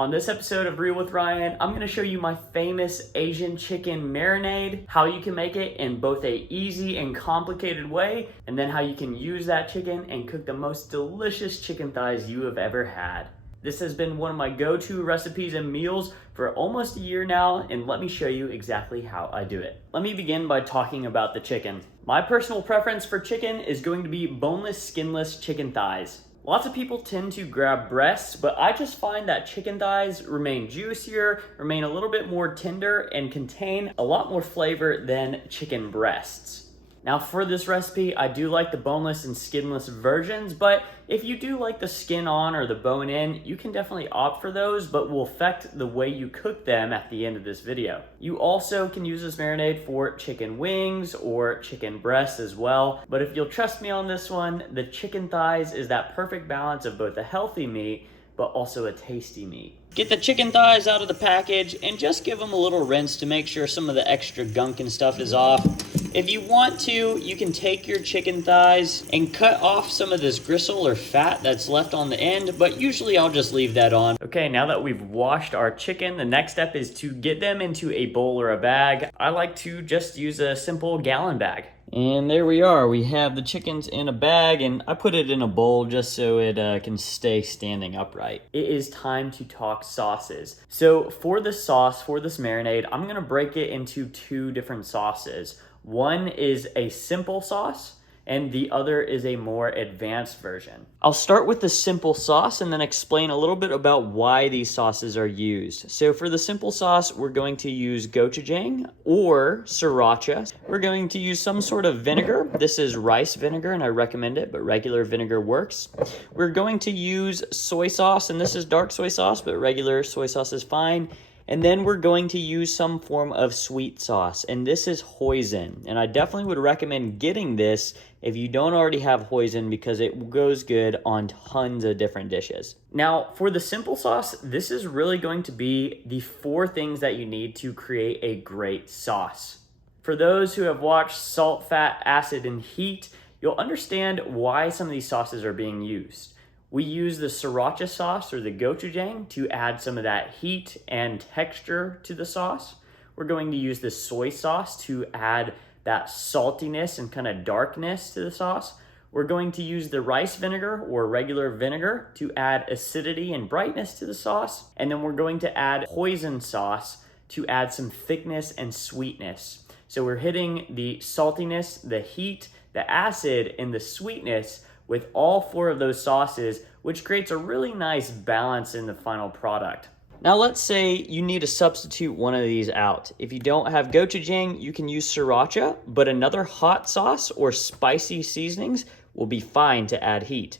On this episode of Real with Ryan, I'm going to show you my famous Asian chicken marinade, how you can make it in both a easy and complicated way, and then how you can use that chicken and cook the most delicious chicken thighs you have ever had. This has been one of my go-to recipes and meals for almost a year now, and let me show you exactly how I do it. Let me begin by talking about the chicken. My personal preference for chicken is going to be boneless, skinless chicken thighs. Lots of people tend to grab breasts, but I just find that chicken thighs remain juicier, remain a little bit more tender, and contain a lot more flavor than chicken breasts. Now for this recipe, I do like the boneless and skinless versions, but if you do like the skin on or the bone in, you can definitely opt for those, but will affect the way you cook them at the end of this video. You also can use this marinade for chicken wings or chicken breasts as well, but if you'll trust me on this one, the chicken thighs is that perfect balance of both a healthy meat, but also a tasty meat. Get the chicken thighs out of the package and just give them a little rinse to make sure some of the extra gunk and stuff is off. If you want to, you can take your chicken thighs and cut off some of this gristle or fat that's left on the end, but usually I'll just leave that on. Okay, now that we've washed our chicken, the next step is to get them into a bowl or a bag. I like to just use a simple gallon bag. And there we are. We have the chickens in a bag, and I put it in a bowl just so it can stay standing upright. It is time to talk sauces. So for the sauce, for this marinade, I'm gonna break it into two different sauces. One is a simple sauce, and the other is a more advanced version. I'll start with the simple sauce and then explain a little bit about why these sauces are used. So for the simple sauce, we're going to use gochujang or sriracha. We're going to use some sort of vinegar. This is rice vinegar and I recommend it, but regular vinegar works. We're going to use soy sauce, and this is dark soy sauce, but regular soy sauce is fine. And then we're going to use some form of sweet sauce, and this is hoisin. And I definitely would recommend getting this if you don't already have hoisin because it goes good on tons of different dishes. Now, for the simple sauce, this is really going to be the 4 things that you need to create a great sauce. For those who have watched Salt, Fat, Acid, and Heat, you'll understand why some of these sauces are being used. We use the sriracha sauce or the gochujang to add some of that heat and texture to the sauce. We're going to use the soy sauce to add that saltiness and kind of darkness to the sauce. We're going to use the rice vinegar or regular vinegar to add acidity and brightness to the sauce. And then we're going to add hoisin sauce to add some thickness and sweetness. So we're hitting the saltiness, the heat, the acid, and the sweetness with all 4 of those sauces, which creates a really nice balance in the final product. Now let's say you need to substitute one of these out. If you don't have gochujang, you can use sriracha, but another hot sauce or spicy seasonings will be fine to add heat.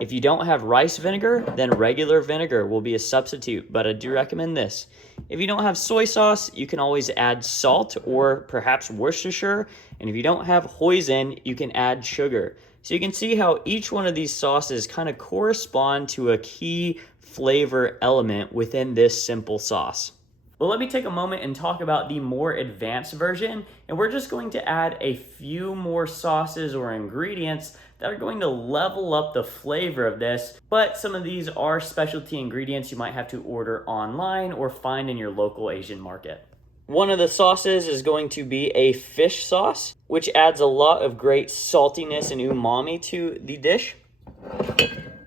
If you don't have rice vinegar, then regular vinegar will be a substitute, but I do recommend this. If you don't have soy sauce, you can always add salt or perhaps Worcestershire, and if you don't have hoisin, you can add sugar. So you can see how each one of these sauces kind of correspond to a key flavor element within this simple sauce. Well, let me take a moment and talk about the more advanced version, and we're just going to add a few more sauces or ingredients that are going to level up the flavor of this, but some of these are specialty ingredients you might have to order online or find in your local Asian market. One of the sauces is going to be a fish sauce, which adds a lot of great saltiness and umami to the dish.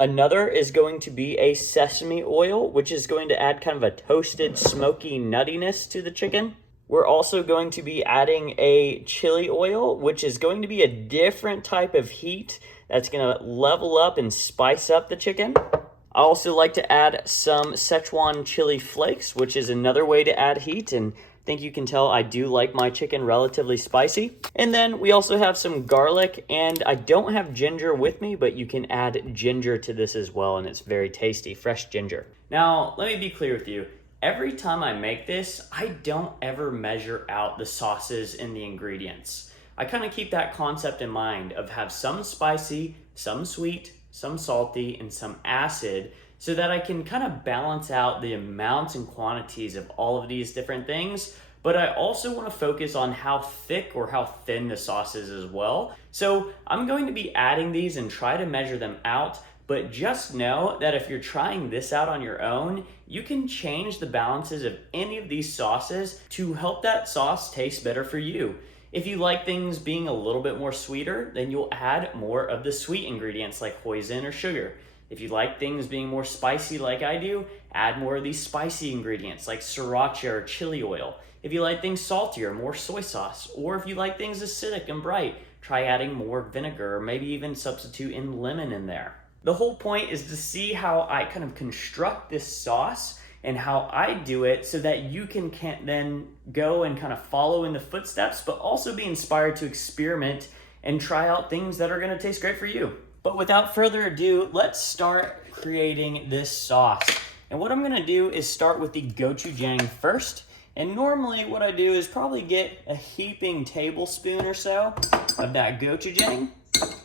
Another is going to be a sesame oil, which is going to add kind of a toasted, smoky nuttiness to the chicken. We're also going to be adding a chili oil, which is going to be a different type of heat that's going to level up and spice up the chicken. I also like to add some Szechuan chili flakes, which is another way to add heat, and I think you can tell I do like my chicken relatively spicy. And then we also have some garlic, and I don't have ginger with me, but you can add ginger to this as well, and it's very tasty, fresh ginger. Now, let me be clear with you. Every time I make this, I don't ever measure out the sauces and the ingredients. I kind of keep that concept in mind of have some spicy, some sweet, some salty, and some acid, so that I can kind of balance out the amounts and quantities of all of these different things. But I also want to focus on how thick or how thin the sauce is as well. So I'm going to be adding these and try to measure them out, but just know that if you're trying this out on your own, you can change the balances of any of these sauces to help that sauce taste better for you. If you like things being a little bit more sweeter, then you'll add more of the sweet ingredients like hoisin or sugar. If you like things being more spicy like I do, add more of these spicy ingredients like sriracha or chili oil. If you like things saltier, more soy sauce. Or if you like things acidic and bright, try adding more vinegar or maybe even substitute in lemon in there. The whole point is to see how I kind of construct this sauce and how I do it so that you can then go and kind of follow in the footsteps, but also be inspired to experiment and try out things that are gonna taste great for you. But without further ado, let's start creating this sauce. And what I'm gonna do is start with the gochujang first. And normally what I do is probably get a heaping tablespoon or so of that gochujang.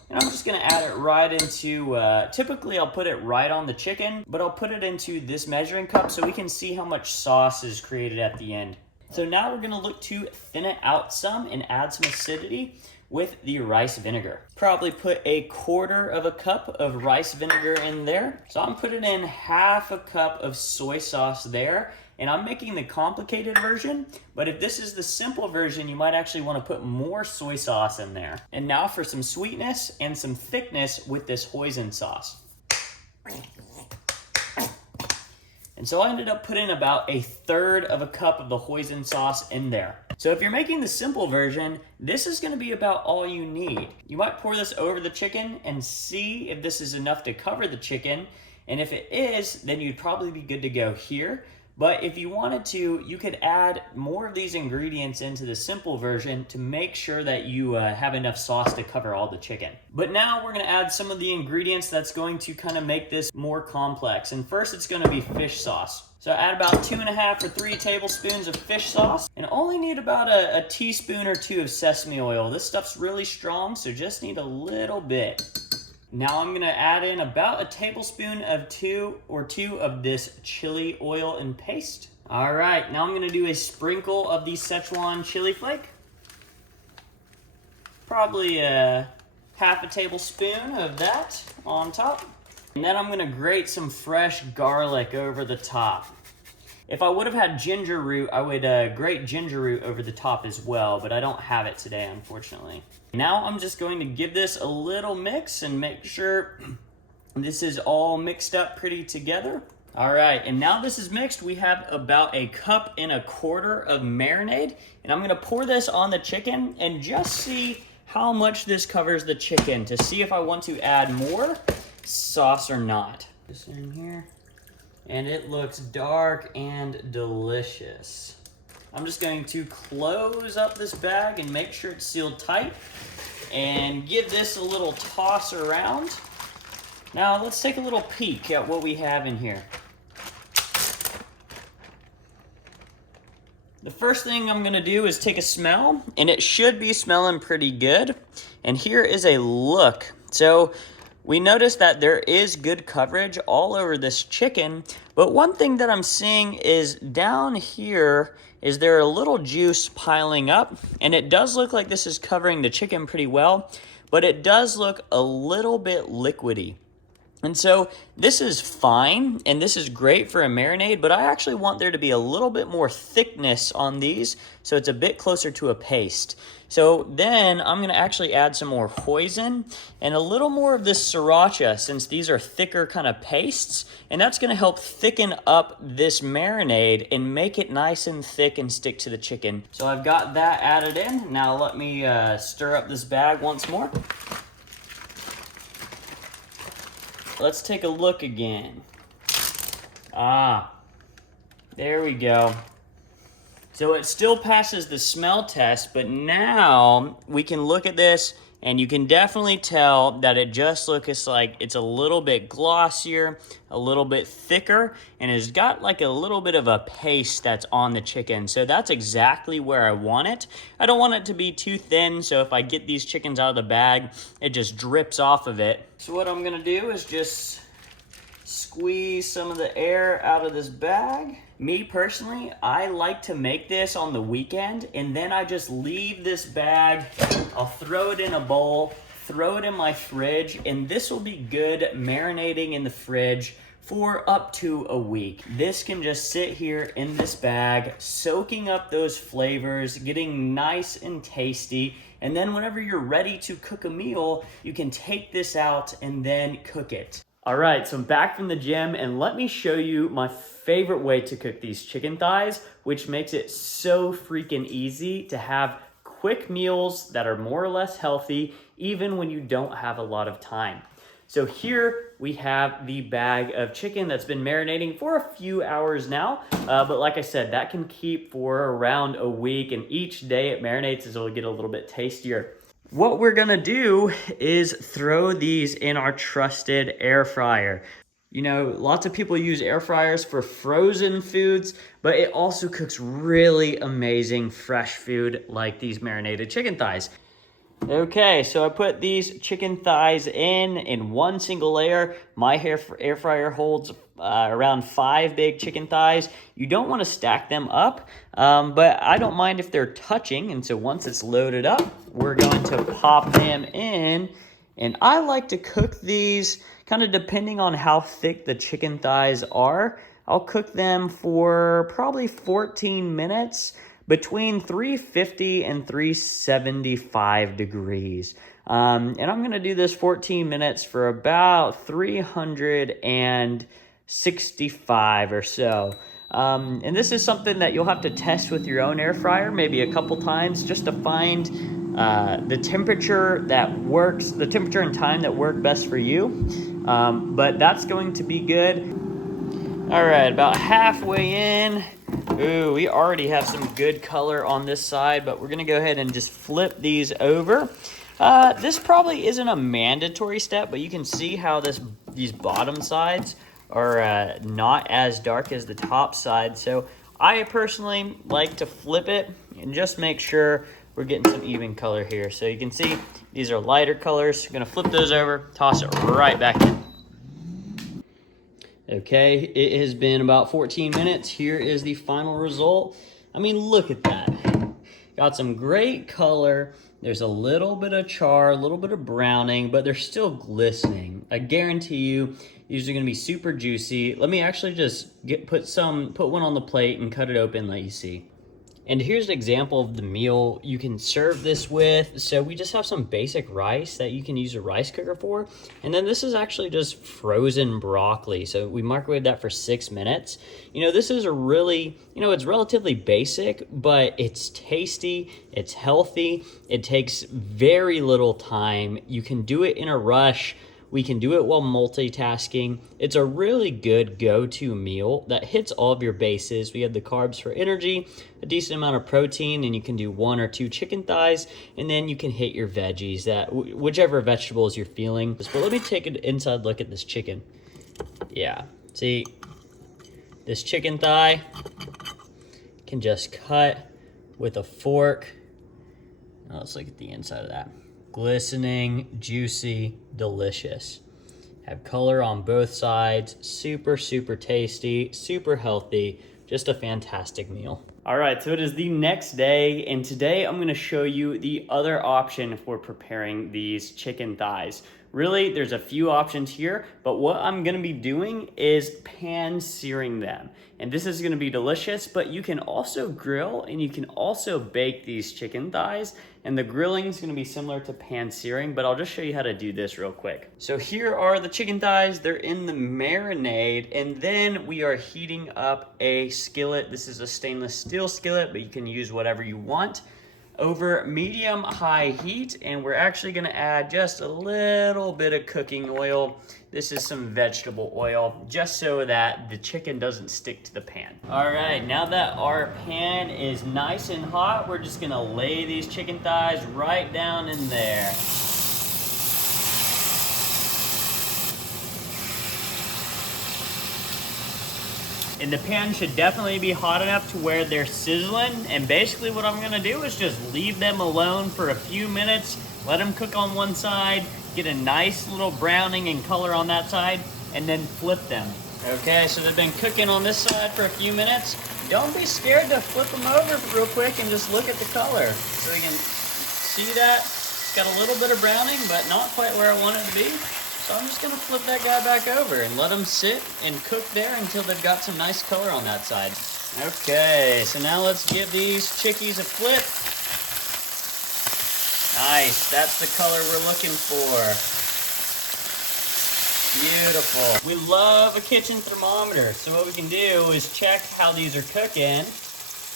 And I'm just gonna add it right into, typically I'll put it right on the chicken, but I'll put it into this measuring cup so we can see how much sauce is created at the end. So now we're gonna look to thin it out some and add some acidity with the rice vinegar. Probably put 1/4 cup of rice vinegar in there. So I'm putting in 1/2 cup of soy sauce there. And I'm making the complicated version, but if this is the simple version, you might actually want to put more soy sauce in there. And now for some sweetness and some thickness with this hoisin sauce. And so I ended up putting about 1/3 cup of the hoisin sauce in there. So if you're making the simple version, this is gonna be about all you need. You might pour this over the chicken and see if this is enough to cover the chicken. And if it is, then you'd probably be good to go here. But if you wanted to, you could add more of these ingredients into the simple version to make sure that you have enough sauce to cover all the chicken. But now we're gonna add some of the ingredients that's going to kind of make this more complex. And first it's gonna be fish sauce. So add about 2.5 or 3 tablespoons of fish sauce and only need about a teaspoon or 2 of sesame oil. This stuff's really strong, so just need a little bit. Now I'm gonna add in about 1 tablespoon of 2 of this chili oil and paste. All right, now I'm gonna do a sprinkle of the Szechuan chili flake. Probably 1/2 tablespoon of that on top. And then I'm gonna grate some fresh garlic over the top. If I would have had ginger root, I would grate ginger root over the top as well, but I don't have it today, unfortunately. Now I'm just going to give this a little mix and make sure this is all mixed up pretty together. All right, and now this is mixed, we have about 1.25 cups of marinade, and I'm gonna pour this on the chicken and just see how much this covers the chicken to see if I want to add more sauce or not. This in here. And it looks dark and delicious. I'm just going to close up this bag and make sure it's sealed tight and give this a little toss around. Now let's take a little peek at what we have in here. The first thing I'm gonna do is take a smell, and it should be smelling pretty good. And here is a look. So we notice that there is good coverage all over this chicken, but one thing that I'm seeing is down here is there a little juice piling up, and it does look like this is covering the chicken pretty well, but it does look a little bit liquidy. And so this is fine, and this is great for a marinade, but I actually want there to be a little bit more thickness on these, so it's a bit closer to a paste. So then I'm gonna actually add some more hoisin and a little more of this sriracha, since these are thicker kind of pastes, and that's gonna help thicken up this marinade and make it nice and thick and stick to the chicken. So I've got that added in. Now let me stir up this bag once more. Let's take a look again. There we go. So it still passes the smell test, but now we can look at this and you can definitely tell that it just looks like it's a little bit glossier, a little bit thicker, and it's got like a little bit of a paste that's on the chicken. So that's exactly where I want it. I don't want it to be too thin, so if I get these chickens out of the bag, it just drips off of it. So what I'm gonna do is just squeeze some of the air out of this bag. Me personally, I like to make this on the weekend, and then I just leave this bag. I'll throw it in a bowl, throw it in my fridge, and this will be good marinating in the fridge for up to a week. This can just sit here in this bag, soaking up those flavors, getting nice and tasty. And then whenever you're ready to cook a meal, you can take this out and then cook it. All right, so I'm back from the gym, and let me show you my favorite way to cook these chicken thighs, which makes it so freaking easy to have quick meals that are more or less healthy, even when you don't have a lot of time. So here we have the bag of chicken that's been marinating for a few hours now. But like I said, that can keep for around a week, and each day it marinates as it'll get a little bit tastier. What we're gonna do is throw these in our trusted air fryer. You know, lots of people use air fryers for frozen foods, but it also cooks really amazing fresh food like these marinated chicken thighs. Okay, so I put these chicken thighs in one single layer. My air fryer holds around 5 big chicken thighs. You don't want to stack them up, but I don't mind if they're touching. And so once it's loaded up, we're going to pop them in. And I like to cook these kind of depending on how thick the chicken thighs are. I'll cook them for probably 14 minutes. Between 350 and 375 degrees. And I'm gonna do this 14 minutes for about 365 or so. And this is something that you'll have to test with your own air fryer maybe a couple times just to find the temperature that works, the temperature and time that work best for you. But that's going to be good. All right, about halfway in. Ooh, we already have some good color on this side, but we're gonna go ahead and just flip these over. This probably isn't a mandatory step, but you can see how these bottom sides are not as dark as the top side. So I personally like to flip it and just make sure we're getting some even color here. So you can see these are lighter colors. I'm gonna flip those over, toss it right back in. Okay, it has been about 14 minutes. Here is the final result. I mean, look at that. Got some great color. There's a little bit of char, a little bit of browning, but they're still glistening. I guarantee you, these are gonna be super juicy. Let me actually just put one on the plate and cut it open, let you see. And here's an example of the meal you can serve this with. So we just have some basic rice that you can use a rice cooker for. And then this is actually just frozen broccoli. So we microwave that for 6 minutes. You know, this is a really, it's relatively basic, but it's tasty, it's healthy, it takes very little time. You can do it in a rush. We can do it while multitasking. It's a really good go-to meal that hits all of your bases. We have the carbs for energy, a decent amount of protein, and you can do 1 or 2 chicken thighs, and then you can hit your veggies, whichever vegetables you're feeling. But let me take an inside look at this chicken. Yeah, see, this chicken thigh can just cut with a fork. Now let's look at the inside of that. Glistening, juicy, delicious. Have color on both sides, super, super tasty, super healthy, just a fantastic meal. All right, so it is the next day, and today I'm gonna show you the other option for preparing these chicken thighs. Really, there's a few options here, but what I'm gonna be doing is pan searing them. And this is gonna be delicious, but you can also grill and you can also bake these chicken thighs. And the grilling is gonna be similar to pan searing, but I'll just show you how to do this real quick. So here are the chicken thighs. They're in the marinade, and then we are heating up a skillet. This is a stainless steel skillet, but you can use whatever you want. Over medium-high heat, and we're actually gonna add just a little bit of cooking oil. This is some vegetable oil, just so that the chicken doesn't stick to the pan. All right, now that our pan is nice and hot, we're just gonna lay these chicken thighs right down in there. And the pan should definitely be hot enough to where they're sizzling. And basically what I'm gonna do is just leave them alone for a few minutes, let them cook on one side, get a nice little browning and color on that side, and then flip them. Okay, so they've been cooking on this side for a few minutes. Don't be scared to flip them over real quick and just look at the color. So you can see that it's got a little bit of browning, but not quite where I want it to be. So I'm just gonna flip that guy back over and let them sit and cook there until they've got some nice color on that side. Okay, so now let's give these chickies a flip. Nice, that's the color we're looking for. Beautiful. We love a kitchen thermometer, so what we can do is check how these are cooking.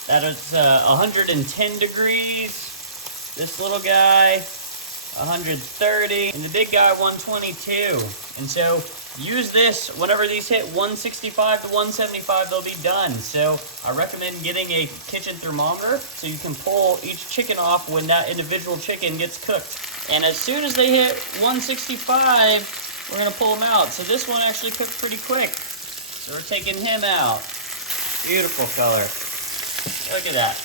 That is 110 degrees. This little guy, 130, and the big guy, 122. And so use this whenever these hit 165 to 175, they'll be done. So I recommend getting a kitchen thermometer so you can pull each chicken off when that individual chicken gets cooked. And as soon as they hit 165, we're gonna pull them out. So this one actually cooked pretty quick. So we're taking him out. Beautiful color. Look at that,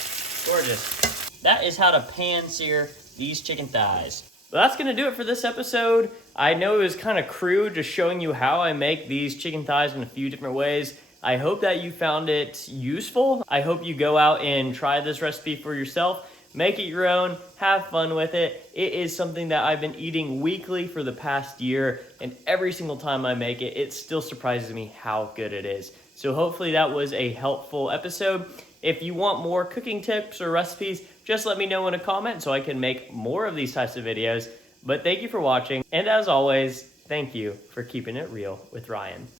gorgeous. That is how to pan sear these chicken thighs. Well, that's gonna do it for this episode. I know it was kind of crude just showing you how I make these chicken thighs in a few different ways. I hope that you found it useful. I hope you go out and try this recipe for yourself. Make it your own, have fun with it. It is something that I've been eating weekly for the past year, and every single time I make it, it still surprises me how good it is. So hopefully that was a helpful episode. If you want more cooking tips or recipes, just let me know in a comment so I can make more of these types of videos. But thank you for watching, and as always, thank you for keeping it real with Ryan.